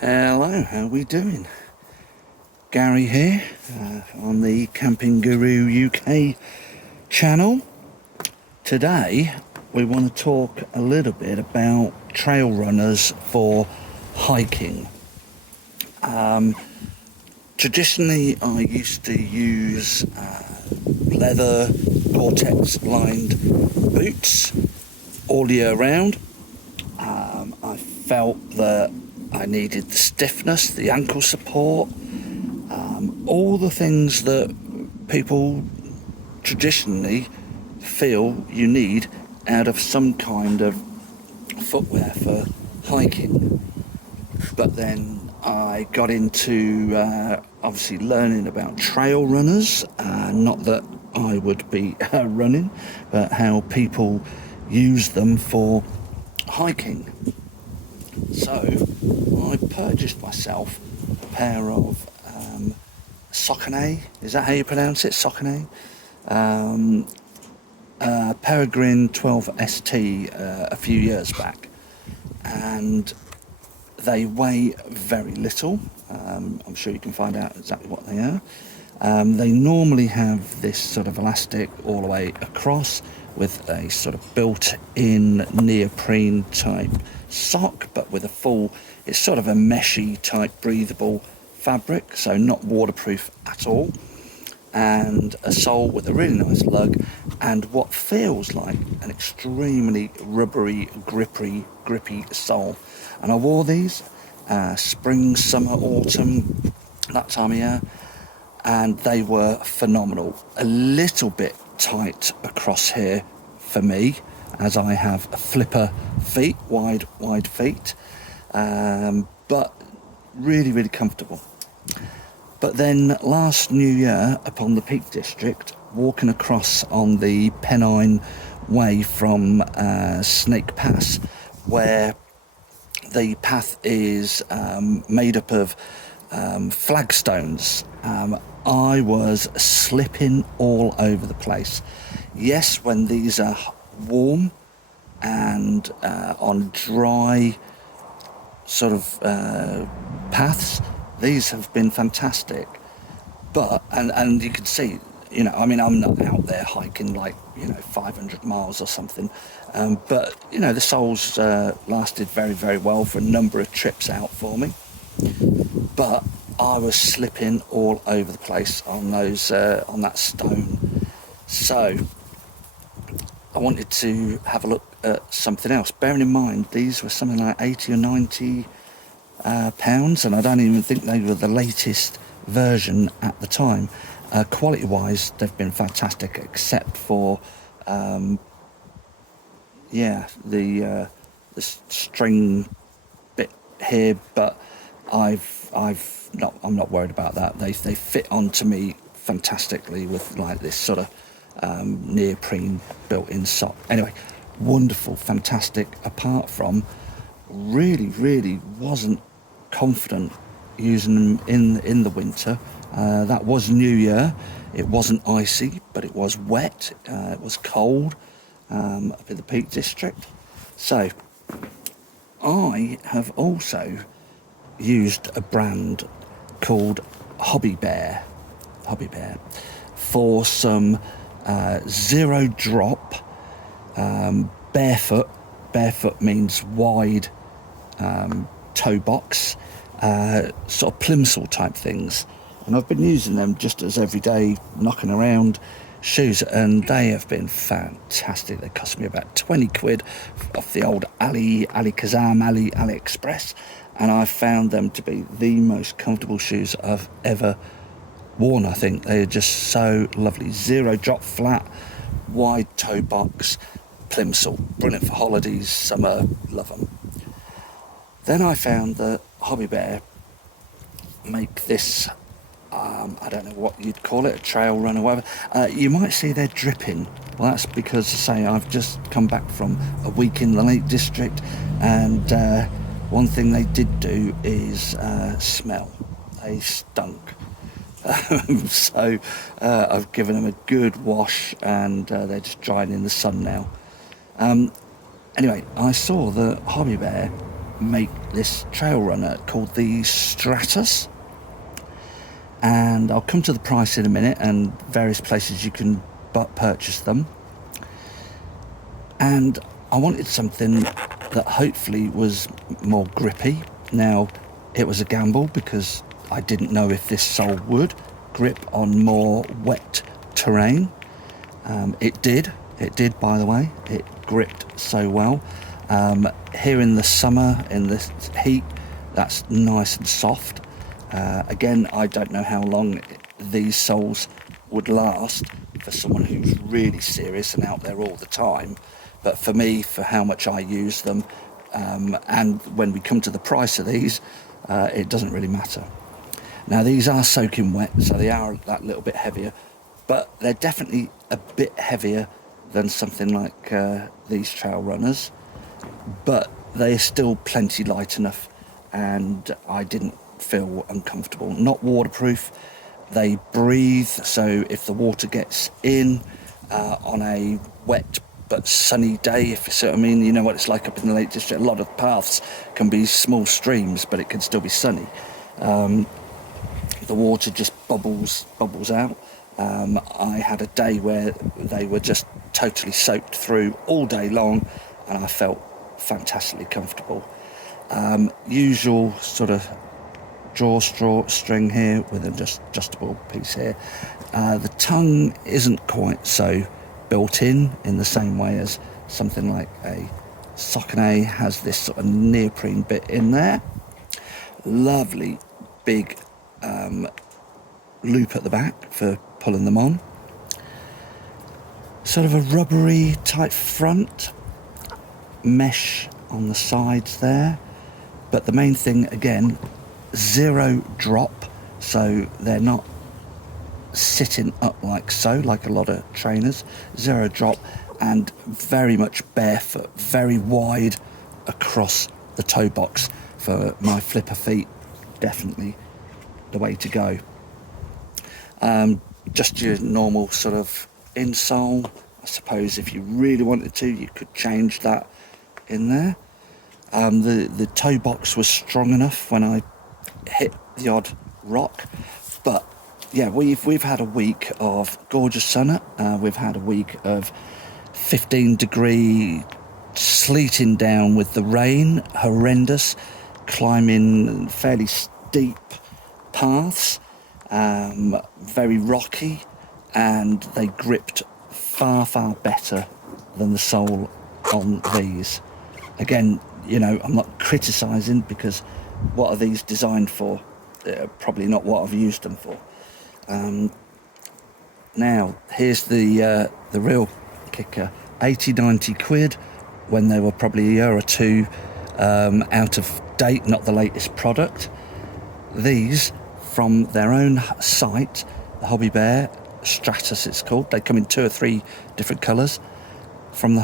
Hello, how we doing? Gary here on the Camping Guru UK channel. Today we want to talk a little bit about trail runners for hiking. Traditionally I used to use leather Gore-Tex lined boots all year round. I felt that I needed the stiffness, the ankle support, all the things that people traditionally feel you need out of some kind of footwear for hiking. But then I got into obviously learning about trail runners, not that I would be running, but how people use them for hiking. So I purchased myself a pair of Saucony, is that how you pronounce it? Saucony? Peregrine 12ST a few years back, and they weigh very little. I'm sure you can find out exactly what they are. They normally have this sort of elastic all the way across with a sort of built-in neoprene type sock, but with a full, it's sort of a meshy type breathable fabric, so not waterproof at all, and a sole with a really nice lug and what feels like an extremely rubbery, grippy sole. And I wore these spring, summer, autumn, that time of year, and they were phenomenal. A little bit tight across here for me, as I have flipper feet, wide feet, but really comfortable. But then last New Year, upon the Peak District, walking across on the Pennine Way from Snake Pass, where the path is made up of flagstones, I was slipping all over the place. Yes, when these are warm and on dry sort of paths, these have been fantastic. But and you can see, I'm not out there hiking like 500 miles or something, but the soles lasted very well for a number of trips out for me. But I was slipping all over the place on those on that stone. So I wanted to have a look at something else, bearing in mind these were something like 80 or 90 pounds, and I don't even think they were the latest version at the time. Quality wise, they've been fantastic, except for the string bit here, but I'm not worried about that. They fit onto me fantastically with like this sort of neoprene built-in sock. Anyway, wonderful, fantastic, apart from really wasn't confident using them in the winter. That was New Year. It wasn't icy, but it was wet. It was cold up in the Peak District. So I have also used a brand called Hobibear for some zero drop barefoot. Barefoot means wide toe box, sort of plimsoll type things, and I've been using them just as everyday knocking around shoes, and they have been fantastic. They cost me about 20 quid off the old AliExpress, and I found them to be the most comfortable shoes I've ever worn. I think they are just so lovely. Zero drop, flat, wide toe box, plimsoll, brilliant for holidays, summer, love them. Then I found that Hobibear make this, I don't know what you'd call it, a trail run or whatever. You might see they're dripping. Well, that's because, I've just come back from a week in the Lake District, and one thing they did do is smell. They stunk. So I've given them a good wash, and they're just drying in the sun now. Anyway, I saw that Hobibear make this trail runner called the Stratus, and I'll come to the price in a minute and various places you can purchase them. And I wanted something that hopefully was more grippy. Now, it was a gamble because I didn't know if this sole would grip on more wet terrain. It did, by the way. It gripped so well. Here in the summer, in the heat, that's nice and soft. Again, I don't know how long these soles would last for someone who's really serious and out there all the time. But for me, for how much I use them, and when we come to the price of these, it doesn't really matter. Now, these are soaking wet, so they are that little bit heavier, but they're definitely a bit heavier than something like these trail runners, but they're still plenty light enough, and I didn't feel uncomfortable. Not waterproof, they breathe, so if the water gets in on a wet but sunny day, if you see what I mean, you know what it's like up in the Lake District. A lot of paths can be small streams, but it can still be sunny. The water just bubbles out. I had a day where they were just totally soaked through all day long, and I felt fantastically comfortable. Usual sort of drawstring here with an adjustable piece here. The tongue isn't quite so built in the same way as something like a Saucony has this sort of neoprene bit in there. Lovely big loop at the back for pulling them on. Sort of a rubbery type front, mesh on the sides there, but the main thing again, zero drop, so they're not sitting up like so, like a lot of trainers. Zero drop, and very much barefoot, very wide across the toe box for my flipper feet. Definitely the way to go. Just your normal sort of insole. I suppose if you really wanted to, you could change that in there. The toe box was strong enough when I hit the odd rock, but yeah, we've had a week of gorgeous sun. We've had a week of 15-degree sleeting down with the rain, horrendous, climbing fairly steep paths, very rocky, and they gripped far better than the sole on these. Again, you know, I'm not criticising, because what are these designed for? Probably not what I've used them for. Now, here's the real kicker. 80-90 quid when they were probably a year or two out of date, not the latest product. These, from their own site, the Hobibear Stratus it's called. They come in 2 or 3 different colours. From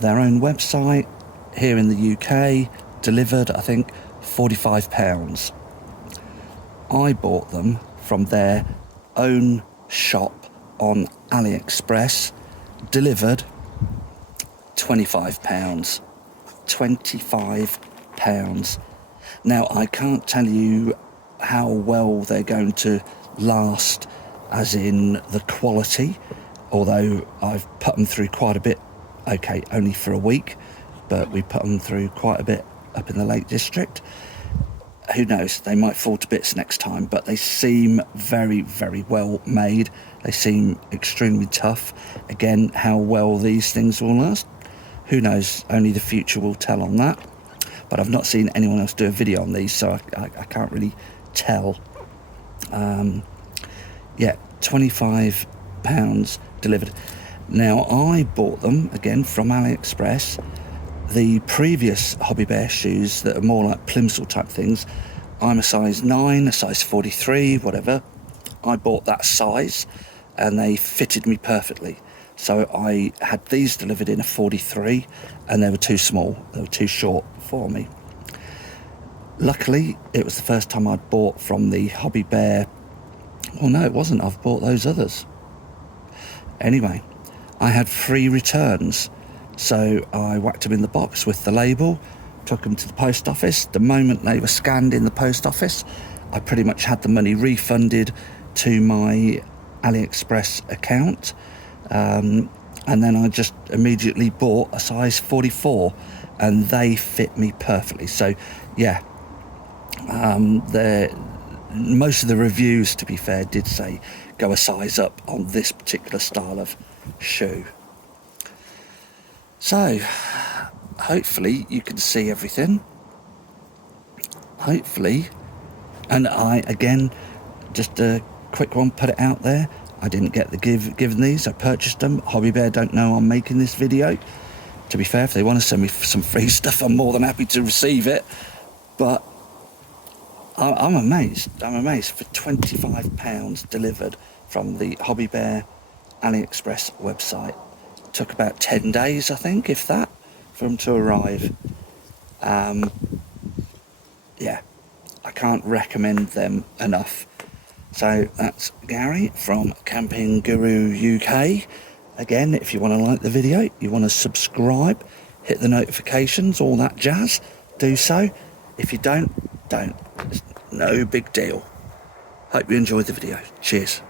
their own website, here in the UK, delivered, I think, £45. I bought them from their own shop on AliExpress, delivered £25. £25. Now, I can't tell you how well they're going to last, as in the quality, although I've put them through quite a bit. Okay, only for a week, but we put them through quite a bit up in the Lake District. Who knows, they might fall to bits next time, but they seem very well made. They seem extremely tough. Again, how well these things will last, who knows, only the future will tell on that. But I've not seen anyone else do a video on these, so I can't really tell. Yeah, £25 delivered. Now, I bought them again from AliExpress. The previous Hobibear shoes that are more like plimsoll type things, I'm a size 9, a size 43, whatever. I bought that size and they fitted me perfectly. So I had these delivered in a 43 and they were too small, they were too short for me. Luckily, it was the first time I'd bought from the Hobibear. Well, no, it wasn't. I've bought those others. Anyway, I had free returns. So I whacked them in the box with the label, took them to the post office. The moment they were scanned in the post office, I pretty much had the money refunded to my AliExpress account, and then I just immediately bought a size 44, and they fit me perfectly. So yeah, most of the reviews, to be fair, did say go a size up on this particular style of shoe. So hopefully you can see everything, hopefully. And I, again, just a quick one, put it out there, I didn't get the given these, I purchased them. Hobibear don't know I'm making this video. To be fair, if they want to send me some free stuff, I'm more than happy to receive it. But I'm amazed for £25 delivered from the Hobibear AliExpress website. Took about 10 days, I think, if that, for them to arrive. Yeah, I can't recommend them enough. So that's Gary from Camping Guru UK. Again, if you want to like the video, you want to subscribe, hit the notifications, all that jazz, do so. If you don't. It's no big deal. Hope you enjoyed the video. Cheers.